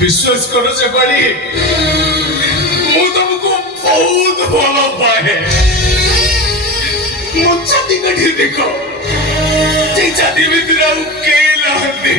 विश्वास करो से बड़ी मु तुमको बहुत भल पाए मु छाती कठी देखो जे छाती भीतर आउ के लांदे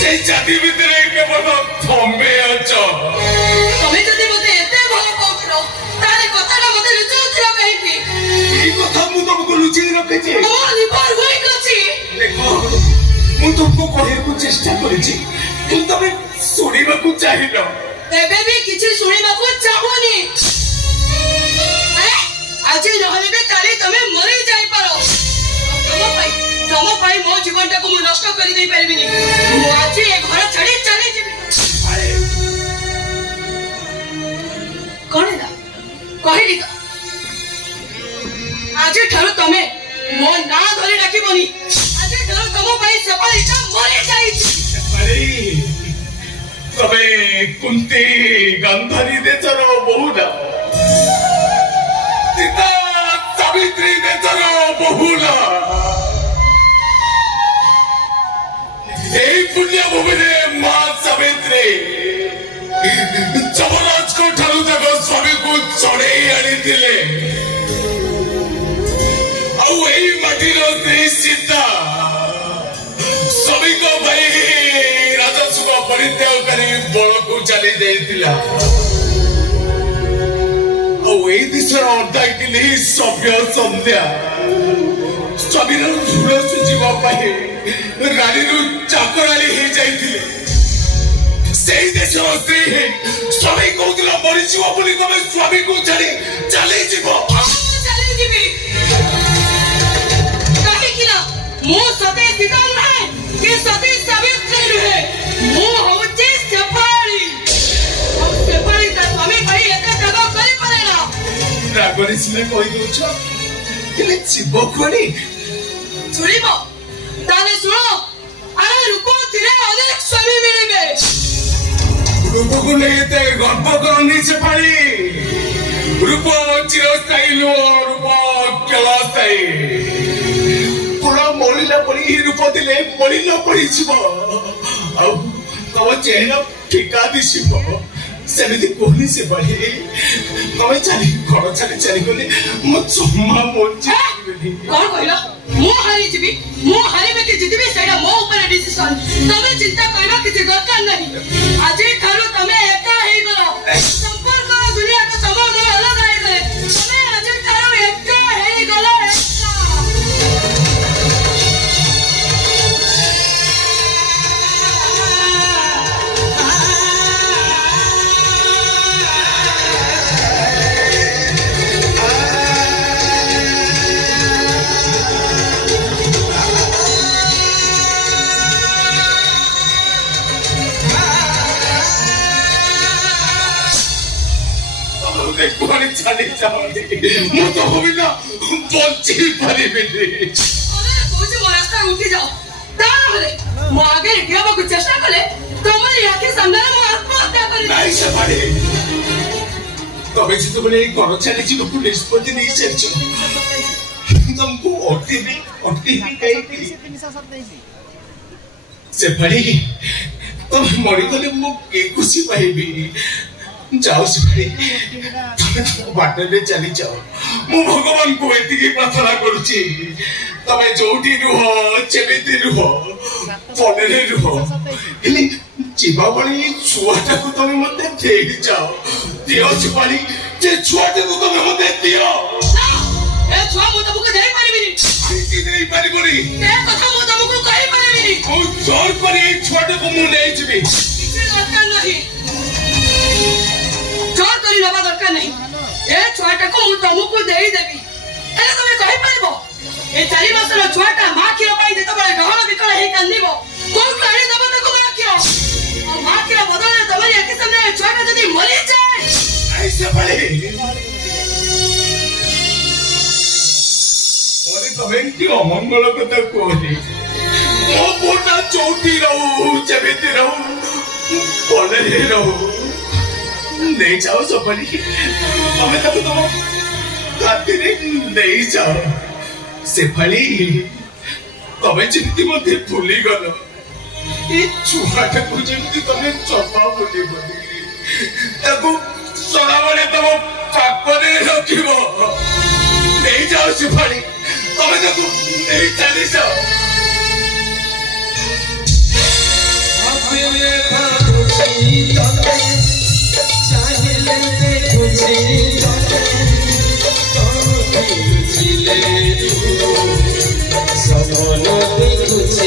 जे छाती भीतर केवल थमे अछ तमे जदी मते एते भल पाउथरो तारे कथाटा मते लुचौथिरा काहे की ई कथा मु तुमको लुचै रखे छी ओ निपर होई गछि देखो मु तुमको कहै को चेष्टा करिछि किंतु तमे सुनिबा को चाहिलो एबे भी किछि सुनिबा को चाहुनी आज नहले भी काली तमे मरि जाई पारो तम पाई मो जीवनटा को मु नष्ट करि देई परबिनी मु आज ए घर छाडी चली जिबी कोन है कहली तो आज ठारो तमे मो ना धरि राखिबनी आज ठारो तम पाई सेपालीटा मरि जाई सेपाली तमे कुंती गांधारी देचरो बहुना सीता सावित्री देचरो बहुना पुण्य भूमि मां सावित्री जमराज को ठारू तक स्वामी को चढ़े आनी माटी सीता स्वामी को भाई राजस्व परित्याग कर बड़ को चली जाइला देशर अर्धाकिली सभ्य संध्या स्वामी झुल सुझाई रानी चाकराली हो जाइए देश स्त्री स्वामी कहला मरीज बोली तमें स्वामी को छाड़ी चली रागरे सीना कही दौच जीव कौड़ी सुनिब ताले सुनो अरे रूप तेरे अनेक स्वामी मिलेंगे रूप को लेते गर्व करनी से पाली रूप चिरस्थायी लो रूप केलस्थायी पूरा मलिला पड़ी रूप दिले मलिला पड़ी जीव आ तम चेहरा ठिका दिसिब सेमिति कोहनी से बढ़ी तमे चली घर चली चली गली मो जम्मा मोची कौन कहला मो हारी जीबी मो हारी में के जितबे सेडा मो ऊपर डिसीजन तमे चिंता करबा किछि दरकार नहीं आज थारो तमे एका हे गलो संपर्क दुनिया का तमाम मो अलग आइ गए तमे आज थारो एका हे गलो चली जाओ मु तो बिना बंची परिबिनी अरे कोच मो रास्ता उठी जाओ तारे मो आगे केबा को चेष्टा करे तमरी आके सामने मो आत्महत्या करी नहीं से पारे तबे जी तुमने एक घर चली जी को निष्पत्ति नहीं चलछो तुमको ओटी भी कही से पड़ी तुम मरी गले मु के खुशी पाइबी जाओ से बाटे चली जाओ मु भगवान को एति प्रार्थना करूची तमे जोटी रुह चेमिति रुह पनेरे रुह इले जीवा बणी छुआटा को तमे मते देई जाओ दियो छिपाली जे छुआटा को तमे मते दियो ए छुआ मु तमको देई परिबिनी की नहीं परिबनी ए कथा मु तमको कहि परिबिनी मु जोर पर ए छुआटा को मु नै जिबी किसी दरकार नहीं जोर करी लबा दरकार नहीं ए छुआटा को मु तमको देई देबी एले तमे कहि परबो ए 4 मासर छुआटा मा खियो पाई देतो बळे गहन विकल हे कांदिबो कोन काढी दबो तको मा खियो मा खियो बदले तमे एके सामने छुआटा जदी मरि जाए ऐसे बळे ओरे तमे की अमंगल कथा कोनी मो पोटा चौटी रहू जेमिति रहू पनेरे रहू नहीं जाओ सपनी हमें तब तो खातिर नहीं जाओ से फली तमें चिंती मते भूली गलो ये छुआटा को जेमती तमें चपा बोली ताको सदा बले तम पाकरे रखिबो नहीं जाओ से फली तमें ताको नहीं चली जाओ अपने भाई चाहिए कुछ सपन कुछ